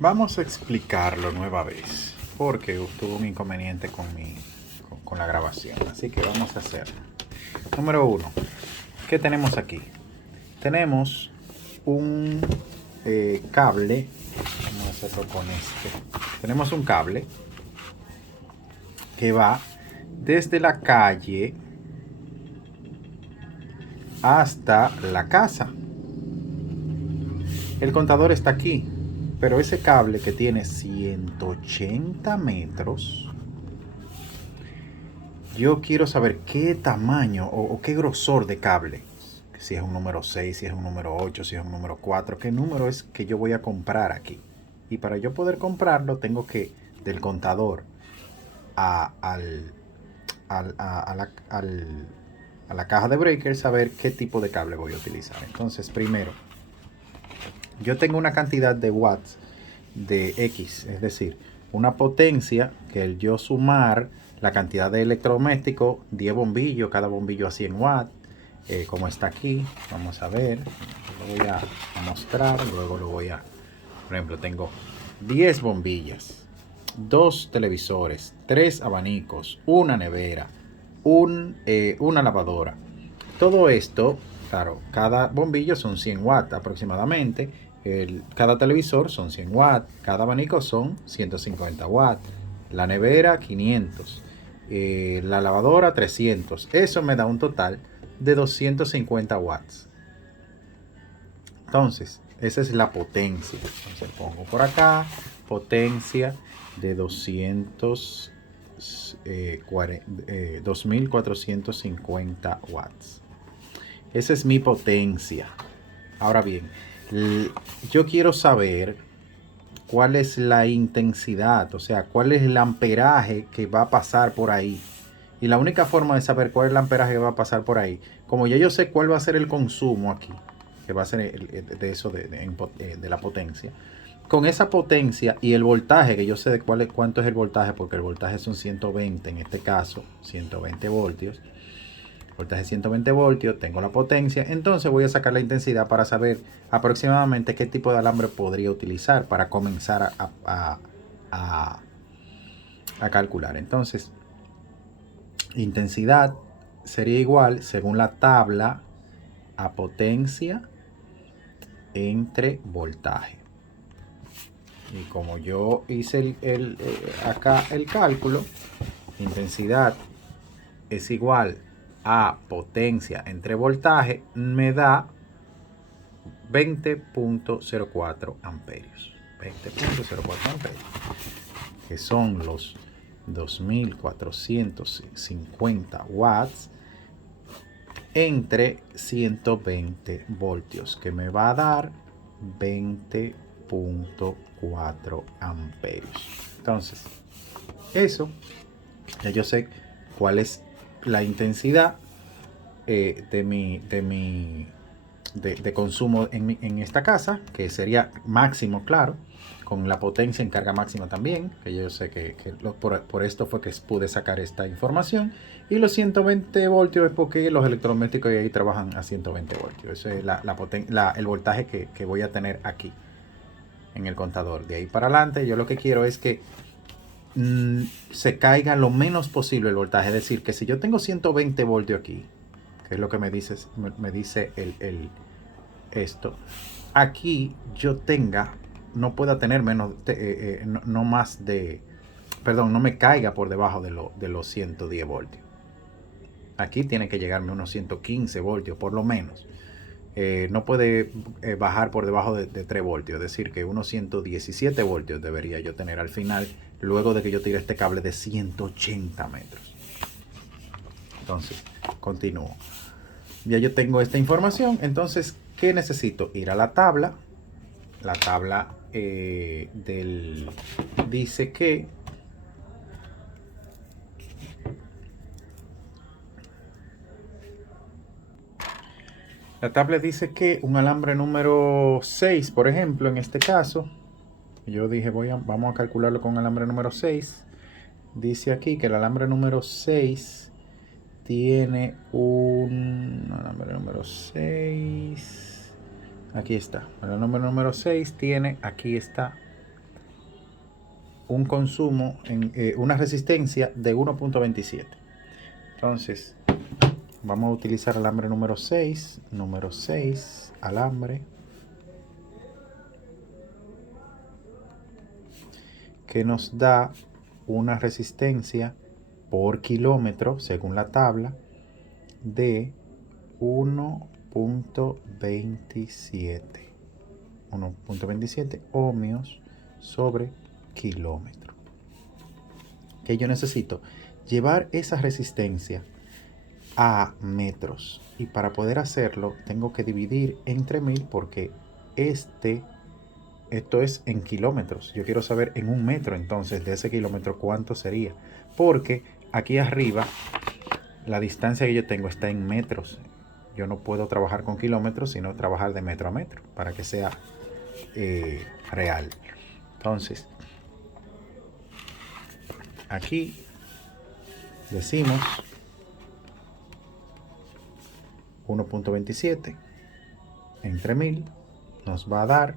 Vamos a explicarlo nueva vez, porque tuve un inconveniente con la grabación, así que vamos a hacerlo. Número uno, ¿qué tenemos aquí? Tenemos un cable, vamos a hacerlo con este. Tenemos un cable que va desde la calle hasta la casa. El contador está aquí, pero ese cable que tiene 180 metros, yo quiero saber qué tamaño o qué grosor de cable. Si es un número 6, si es un número 8, si es un número 4, qué número es que yo voy a comprar aquí. Y para yo poder comprarlo, tengo que del contador a, al, al- a la, al- a la caja de breakers saber qué tipo de cable voy a utilizar. Entonces, primero, yo tengo una cantidad de watts de X, es decir, una potencia que el yo sumar la cantidad de electrodoméstico, 10 bombillos, cada bombillo a 100 watts, como está aquí, vamos a ver, lo voy a mostrar, luego lo voy a, por ejemplo, tengo 10 bombillas, 2 televisores, 3 abanicos, una nevera, una lavadora. Todo esto, claro, cada bombillo son 100 watts aproximadamente. Cada televisor son 100 watts. Cada abanico son 150 watts. La nevera 500. La lavadora 300. Eso me da un total de 250 watts. Entonces, esa es la potencia. Entonces pongo por acá potencia de 2450 watts. Esa es mi potencia. Ahora bien, yo quiero saber cuál es la intensidad, o sea, cuál es el amperaje que va a pasar por ahí. Y la única forma de saber cuál es el amperaje que va a pasar por ahí, como ya yo sé cuál va a ser el consumo aquí, que va a ser de eso de la potencia, con esa potencia y el voltaje, que yo sé de cuánto es el voltaje, porque el voltaje son 120, en este caso, 120 voltios. Voltaje 120 voltios, tengo la potencia, entonces voy a sacar la intensidad para saber aproximadamente qué tipo de alambre podría utilizar para comenzar a, a calcular. Entonces, intensidad sería igual, según la tabla, a potencia entre voltaje. Y como yo hice acá el cálculo, intensidad es igual a potencia entre voltaje, me da 20.04 amperios. 20.04 amperios, que son los 2450 watts entre 120 voltios, que me va a dar 20.4 amperios. Entonces, eso, ya yo sé cuál es la intensidad de consumo en esta casa, que sería máximo, claro, con la potencia en carga máxima también, que yo sé por esto fue que pude sacar esta información. Y los 120 voltios es porque los electrodomésticos ahí trabajan a 120 voltios. Eso es el voltaje que voy a tener aquí en el contador. De ahí para adelante, yo lo que quiero es que se caiga lo menos posible el voltaje. Es decir, que si yo tengo 120 voltios aquí, que es lo que me dice esto, aquí yo no pueda tener no más de, perdón, no me caiga por debajo de los 110 voltios. Aquí tiene que llegarme unos 115 voltios por lo menos. No puede bajar por debajo de 3 voltios, es decir, que unos 117 voltios debería yo tener al final, luego de que yo tire este cable de 180 metros. Entonces, continúo. Ya yo tengo esta información, entonces, ¿qué necesito? Ir a la tabla. La tabla dice que un alambre número 6, por ejemplo, en este caso, yo dije, vamos a calcularlo con alambre número 6. Dice aquí que el alambre número 6 tiene un alambre número 6. Aquí está. El alambre número 6 tiene, aquí está, un consumo, una resistencia de 1.27. Entonces, vamos a utilizar alambre número 6. Número 6, alambre. Que nos da una resistencia por kilómetro, según la tabla, de 1.27. 1.27 ohmios sobre kilómetro. Que yo necesito llevar esa resistencia a metros, y para poder hacerlo tengo que dividir entre 1000 porque esto es en kilómetros. Yo quiero saber en un metro, entonces de ese kilómetro cuánto sería, porque aquí arriba la distancia que yo tengo está en metros. Yo no puedo trabajar con kilómetros, sino trabajar de metro a metro para que sea real. Entonces, aquí decimos 1.27 entre 1000 nos va a dar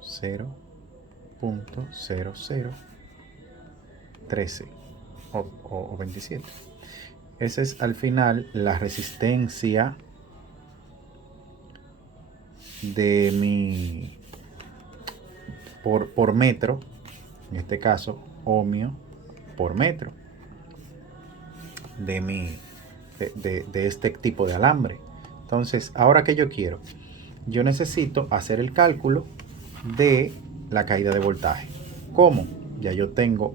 0.0013 o 27. Esa es al final la resistencia de mi por metro, en este caso ohmio por metro de este tipo de alambre. Entonces, ahora que yo quiero, yo necesito hacer el cálculo de la caída de voltaje. ¿Cómo? Ya yo tengo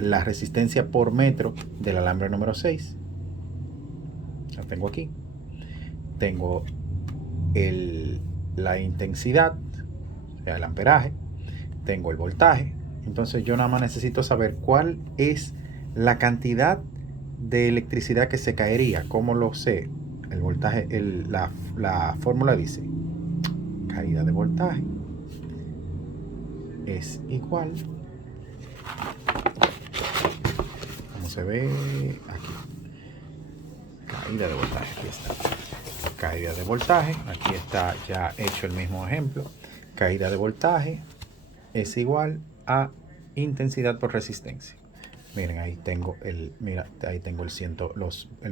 la resistencia por metro del alambre número 6. La tengo aquí. Tengo la intensidad, o sea, el amperaje. Tengo el voltaje. Entonces yo nada más necesito saber cuál es la cantidad de electricidad que se caería. ¿Cómo lo sé? El voltaje, la fórmula dice caída de voltaje es igual, como se ve aquí, caída de voltaje, aquí está, caída de voltaje, aquí está ya hecho el mismo ejemplo. Caída de voltaje es igual a intensidad por resistencia. Miren, ahí tengo el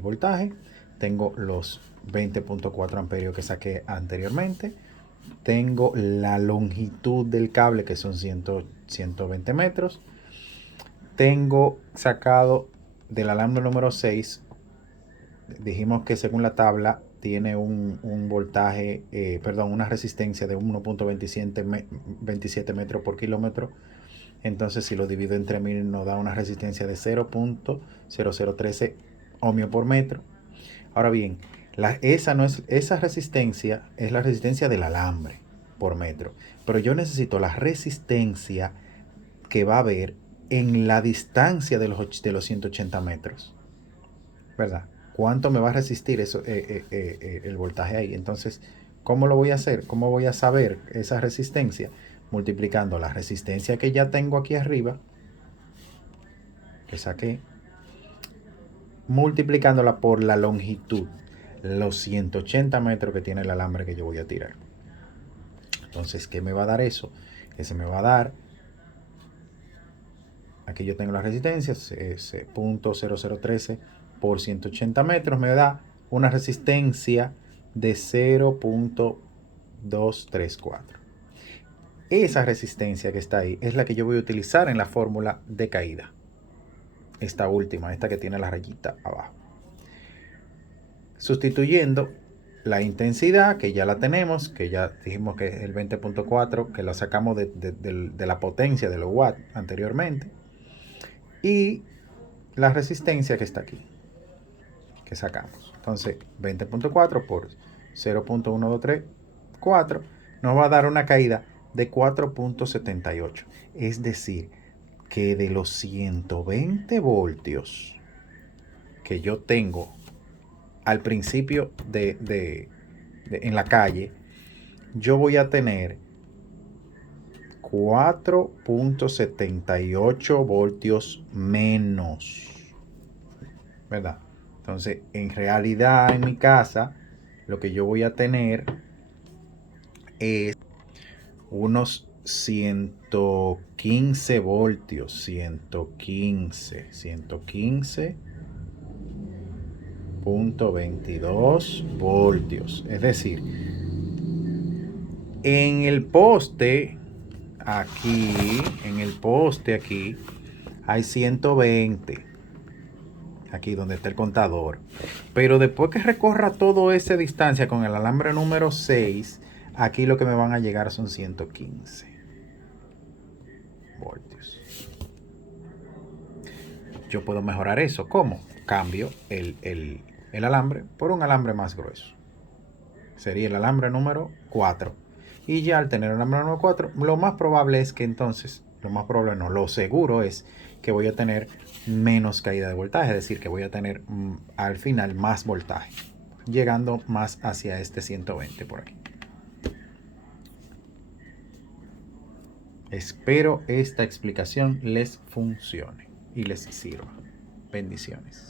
voltaje, tengo los 20.4 amperios que saqué anteriormente, tengo la longitud del cable que son 120 metros, tengo sacado del alambre número 6, dijimos que según la tabla tiene un voltaje, una resistencia de 1.27 metros por kilómetro. Entonces, si lo divido entre 1000 nos da una resistencia de 0.0013 ohmio por metro. Ahora bien, esa resistencia es la resistencia del alambre por metro. Pero yo necesito la resistencia que va a haber en la distancia de los 180 metros. ¿Verdad? ¿Cuánto me va a resistir eso, el voltaje ahí? Entonces, ¿cómo lo voy a hacer? ¿Cómo voy a saber esa resistencia? Multiplicando la resistencia que ya tengo aquí arriba, que saqué, multiplicándola por la longitud, los 180 metros que tiene el alambre que yo voy a tirar. Entonces, ¿qué me va a dar eso? Ese me va a dar, aquí yo tengo la resistencia, ese 0.0013 por 180 metros me da una resistencia de 0.234. Esa resistencia que está ahí es la que yo voy a utilizar en la fórmula de caída. Esta última, esta que tiene la rayita abajo. Sustituyendo la intensidad, que ya la tenemos, que ya dijimos que es el 20.4, que lo sacamos de la potencia de los watts anteriormente. Y la resistencia que está aquí, que sacamos. Entonces, 20.4 por 0.1234 nos va a dar una caída de 4.78. Es decir, que de los 120 voltios que yo tengo al principio en la calle, yo voy a tener 4.78 voltios menos, ¿verdad? Entonces, en realidad, en mi casa, lo que yo voy a tener es unos 115 voltios, 115.22 voltios. Es decir, en el poste aquí hay 120. Aquí donde está el contador. Pero después que recorra toda esa distancia con el alambre número 6, aquí lo que me van a llegar son 115 voltios. Yo puedo mejorar eso. ¿Cómo? Cambio el alambre por un alambre más grueso. Sería el alambre número 4. Y ya al tener el alambre número 4, lo más probable es que entonces, lo seguro es que voy a tener menos caída de voltaje, es decir, que voy a tener al final más voltaje, llegando más hacia este 120 por aquí. Espero esta explicación les funcione y les sirva. Bendiciones.